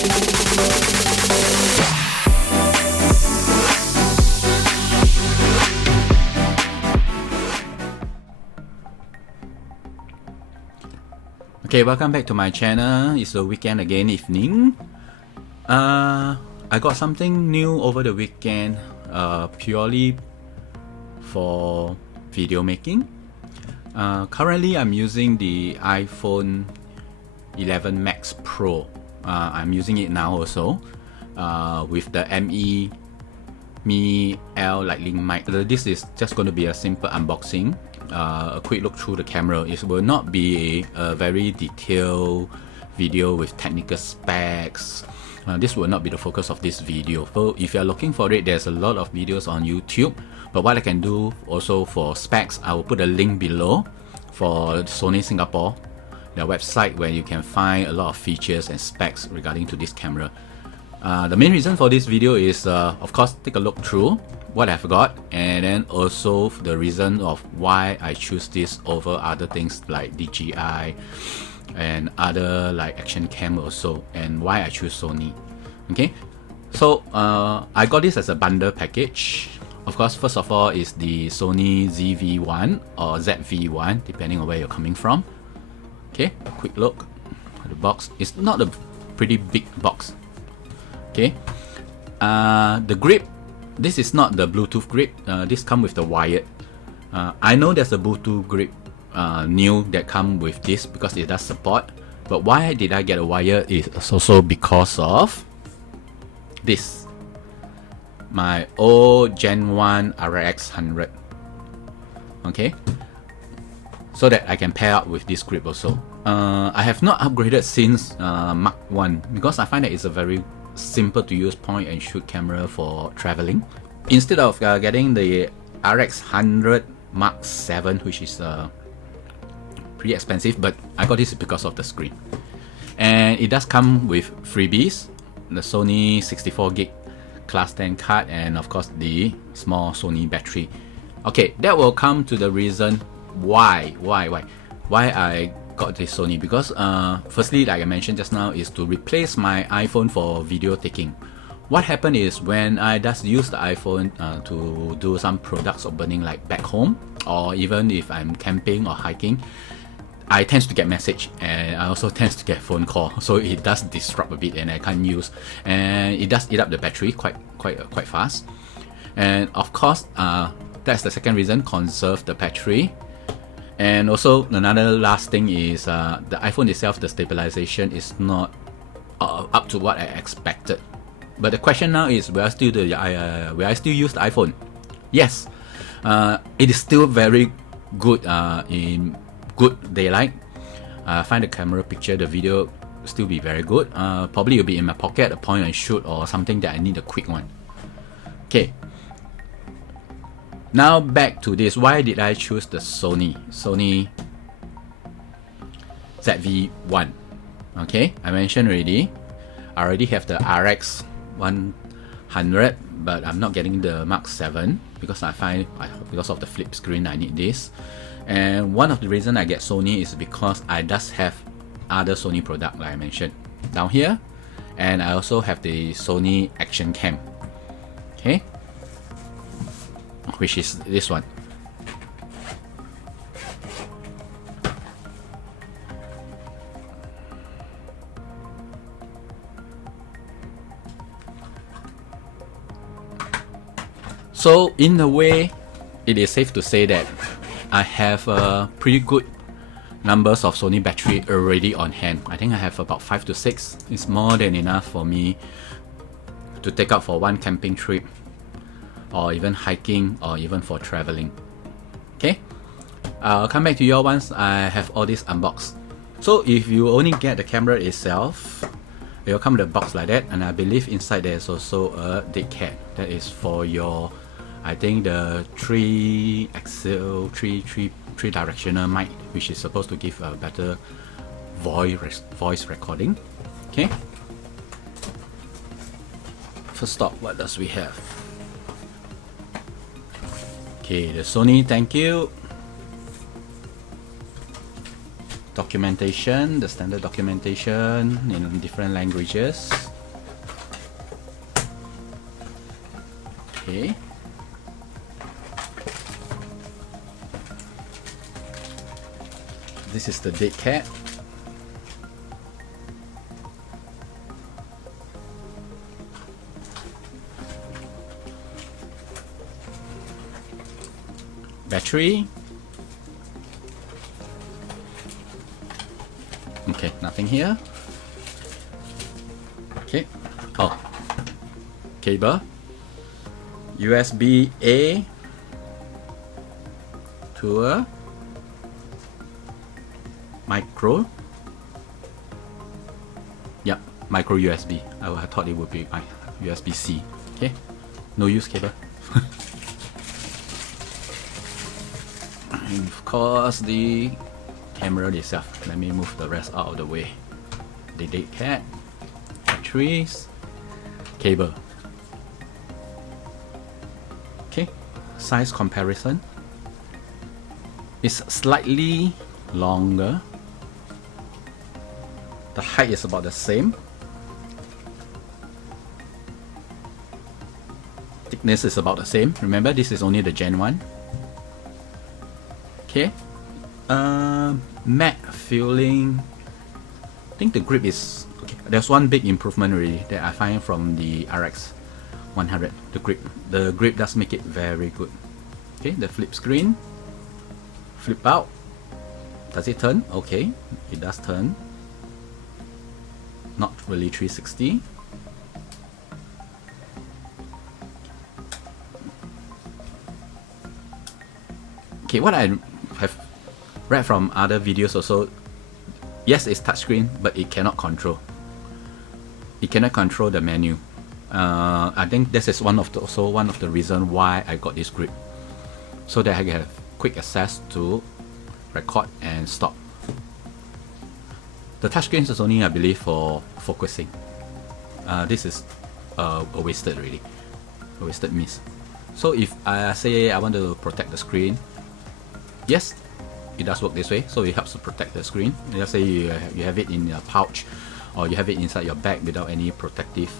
Okay, welcome back to my channel. It's the weekend again, evening. I got something new over the weekend, purely for video making. Currently, I'm using the iPhone 11 Max Pro. I'm using it now also, with the Mi L-Lightning mic. This is just going to be a simple unboxing. A quick look through the camera. It will not be a very detailed video with technical specs. This will not be the focus of this video. So if you are looking for it, there's a lot of videos on YouTube. But what I can do also for specs, I will put a link below for Sony Singapore, their website, where you can find a lot of features and specs regarding to this camera. The main reason for this video is, of course, take a look through what I've got, and then also the reason of why I choose this over other things like DJI and other like action cam also, and why I choose Sony. Okay, so I got this as a bundle package. Of course, first of all is the Sony ZV-1 or ZV-1, depending on where you're coming from. Okay, a quick look at the box. It's not a pretty big box. Okay, the grip. This is not the Bluetooth grip. This comes with the wired. I know there's a Bluetooth grip new that come with this because it does support. But why did I get a wire is also because of this. My old Gen 1 RX 100. Okay, so that I can pair up with this grip also. I have not upgraded since Mark 1 because I find that it's a very simple to use point and shoot camera for traveling. Instead of getting the RX 100 Mark 7, which is pretty expensive, but I got this because of the screen. And it does come with freebies, the Sony 64GB Class 10 card, and of course the small Sony battery. Okay, that will come to the reason why I got this Sony, because firstly, like I mentioned just now, is to replace my iPhone for video taking. What happened is when I just use the iPhone to do some products opening like back home, or even if I'm camping or hiking, I tend to get message, and I also tend to get phone call, so it does disrupt a bit and I can't use, and it does eat up the battery quite fast. And of course, that's the second reason, conserve the battery. And also another last thing is the iPhone itself, the stabilization is not up to what I expected. But the question now is, will I still use the iPhone? Yes, it is still very good in good daylight. I find the camera picture, the video still be very good. Probably it'll be in my pocket, a point and shoot, or something that I need a quick one. Okay. Now back to this. Why did I choose the Sony ZV-1? Okay, I mentioned already. I already have the RX 100, but I'm not getting the Mark 7 because I find because of the flip screen I need this. And one of the reasons I get Sony is because I just have other Sony product like I mentioned down here, and I also have the Sony action cam. Okay, which is this one. So in a way, it is safe to say that I have pretty good numbers of Sony battery already on hand. I think I have about 5 to 6. It's more than enough for me to take out for one camping trip, or even hiking, or even for traveling. Okay, I'll come back to you all once I have all this unboxed. So if you only get the camera itself, it will come with a box like that, and I believe inside there is also a dead cat. That is for your, I think, the 3-axle, 3 directional mic, which is supposed to give a better voice recording. Okay, first up, what does we have? Okay, the Sony thank you. Documentation, the standard documentation in different languages. Okay. This is the dead cat. Battery. Okay, nothing here. Okay. Oh. Cable. USB A to a micro. Yep, micro USB. I thought it would be USB C. Okay, no use cable. And of course, the camera itself. Let me move the rest out of the way. The dead cat, batteries, cable. Okay, size comparison. It's slightly longer. The height is about the same. Thickness is about the same. Remember, this is only the Gen 1. Okay. Matte feeling. I think the grip is okay. There's one big improvement really that I find from the RX 100. The grip does make it very good. Okay, the flip screen. Flip out. Does it turn? Okay, it does turn. Not really 360. Okay, what I have read from other videos also, yes, it's touchscreen, but it cannot control. It cannot control the menu. I think this is also one of the reasons why I got this grip, so that I can have quick access to record and stop. The touchscreen is only, I believe, for focusing. This is a wasted really, a wasted miss. So if I say I want to protect the screen, yes, it does work this way. So it helps to protect the screen. Let's say you have it in your pouch, or you have it inside your bag without any protective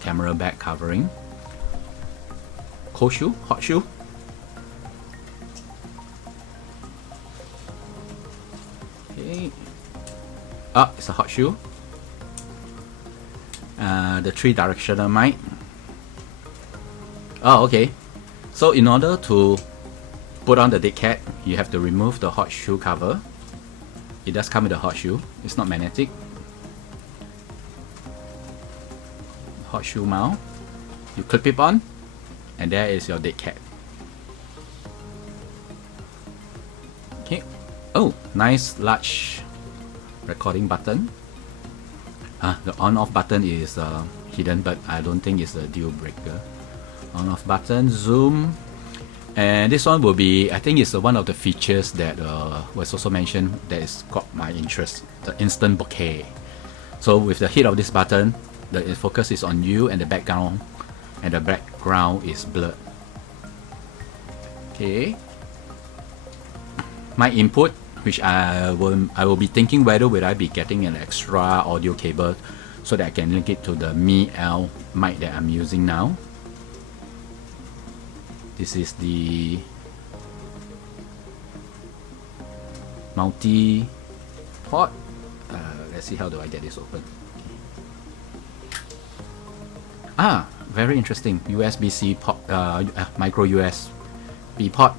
camera bag covering. Cold shoe, hot shoe. Okay. Ah, it's a hot shoe. The 3-directional mic. Oh, okay. So in order to put on the dead cat, you have to remove the hot shoe cover. It does come with a hot shoe. It's not magnetic. Hot shoe mount. You clip it on, and there is your dead cat. Okay. Oh, nice large recording button. The on-off button is hidden, but I don't think it's a deal breaker. On-off button, zoom, and this one will be, I think it's one of the features that was also mentioned that is caught my interest, the instant bokeh. So with the hit of this button, the focus is on you and the background is blurred. Okay. My input, which I will be thinking whether will I be getting an extra audio cable so that I can link it to the Mi L mic that I'm using now. This is the multi-port. Let's see, how do I get this open? Ah, very interesting. USB-C port, micro USB port.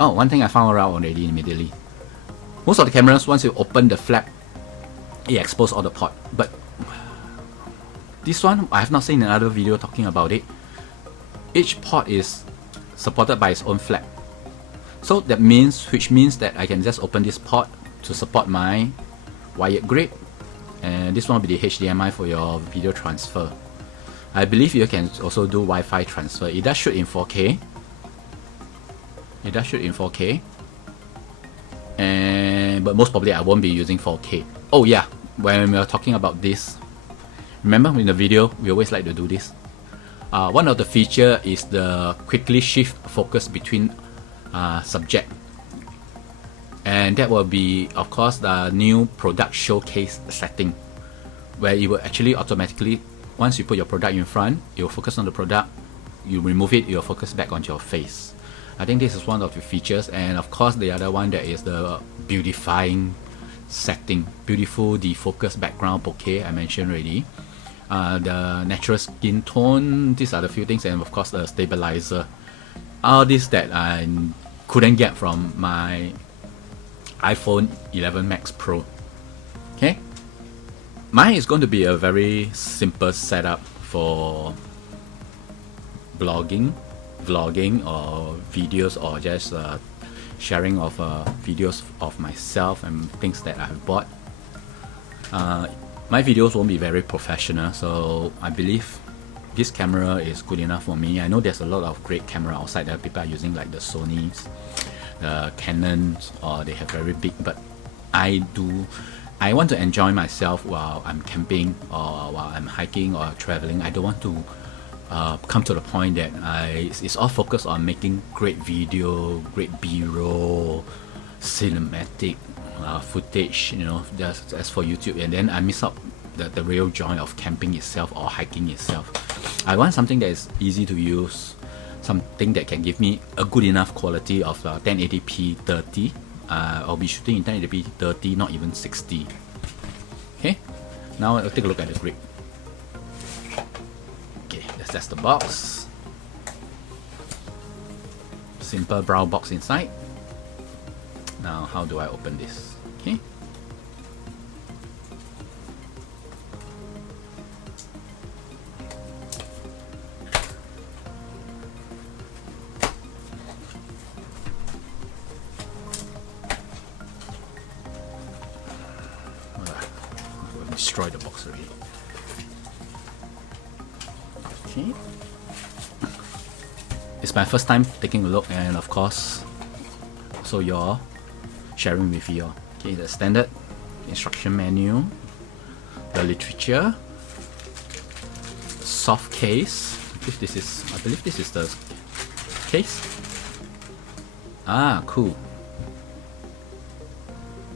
Oh, one thing I found out already immediately. Most of the cameras, once you open the flap, it exposes all the port. But this one, I have not seen another video talking about it. Each port is supported by its own flap. So that means, which means that I can just open this port to support my wired grip, and this one will be the HDMI for your video transfer. I believe you can also do Wi-Fi transfer. It does shoot in 4K. It does shoot in 4K. But most probably I won't be using 4K. Oh yeah, when we are talking about this, remember in the video we always like to do this. One of the feature is the quickly shift focus between subject, and that will be of course the new product showcase setting, where it will actually automatically, once you put your product in front, it will focus on the product, you remove it, you'll focus back on your face. I think this is one of the features, and of course the other one that is the beautifying setting, beautiful defocus background bokeh I mentioned already. The natural skin tone, these are the few things, and of course the stabilizer. All this that I couldn't get from my iPhone 11 Max Pro. Okay, mine is going to be a very simple setup for vlogging or videos, or just sharing of videos of myself and things that I've bought. My videos won't be very professional, so I believe this camera is good enough for me. I know there's a lot of great camera outside that people are using, like the Sonys, the Canons, or they have very big, but I want to enjoy myself while I'm camping or while I'm hiking or traveling. I don't want to come to the point that it's all focused on making great video, great B-roll, cinematic footage, you know, just as for YouTube, and then I miss out the real joy of camping itself or hiking itself. I want something that is easy to use, something that can give me a good enough quality of 1080p 30. I'll be shooting in 1080p 30, not even 60. Okay, now I'll take a look at the grip. Okay, that's the box. Simple brown box inside. Now, how do I open this? Okay. Destroy the box already. Okay. It's my first time taking a look, and of course, so you're sharing with you. Okay, the standard instruction manual, the literature, soft case. I believe this is the case. Ah, cool.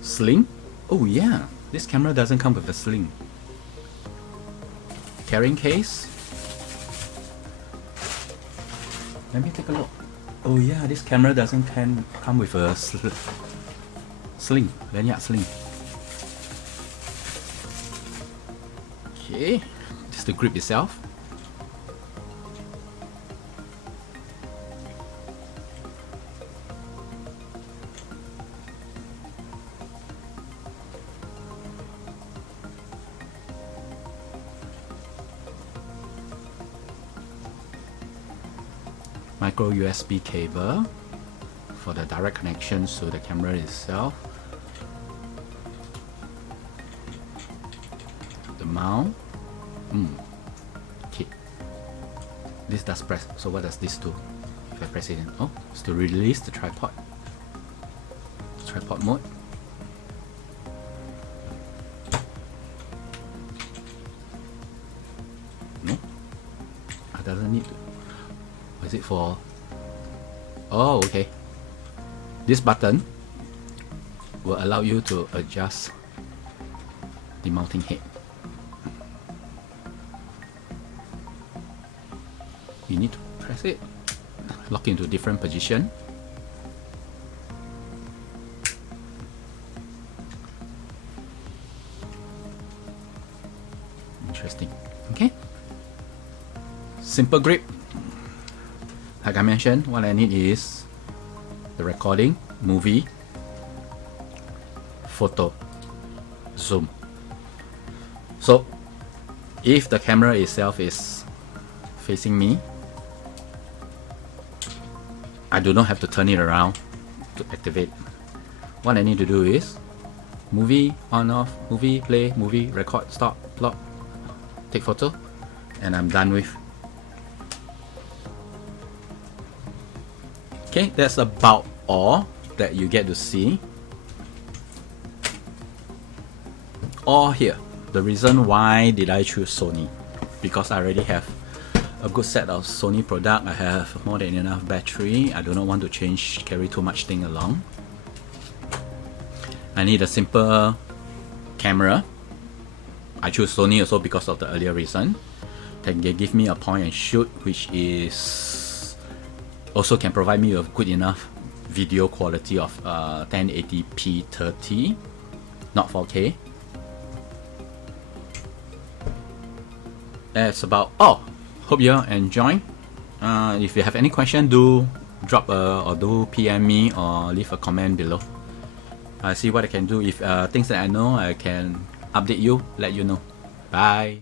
Sling. Oh yeah. This camera doesn't come with a sling. Carrying case. Let me take a look. Oh yeah, this camera doesn't come with a sling. Lanyard sling. Okay, this is the grip itself. Micro USB cable for the direct connections to the camera itself. The mount. Okay. This does press. So what does this do? If I press it in, oh, it's to release the tripod. Tripod mode. No, it doesn't need to. Is it for? Oh, okay. This button will allow you to adjust the mounting head. You need to press it, lock into different position. Interesting. Okay. Simple grip. Like I mentioned, what I need is the recording, movie, photo, zoom. So if the camera itself is facing me, I do not have to turn it around to activate. What I need to do is movie on off, movie play, movie record, stop, lock, take photo, and I'm done with. Okay, that's about all that you get to see. All here. The reason why did I choose Sony? Because I already have a good set of Sony product. I have more than enough battery. I do not want to carry too much thing along. I need a simple camera. I choose Sony also because of the earlier reason. can give me a point and shoot, which is also can provide me a good enough video quality of 1080p 30, not 4K. That's about all. Hope you're enjoying. If you have any question, do drop or do PM me or leave a comment below. I see what I can do. If things that I know, I can update you, let you know. Bye.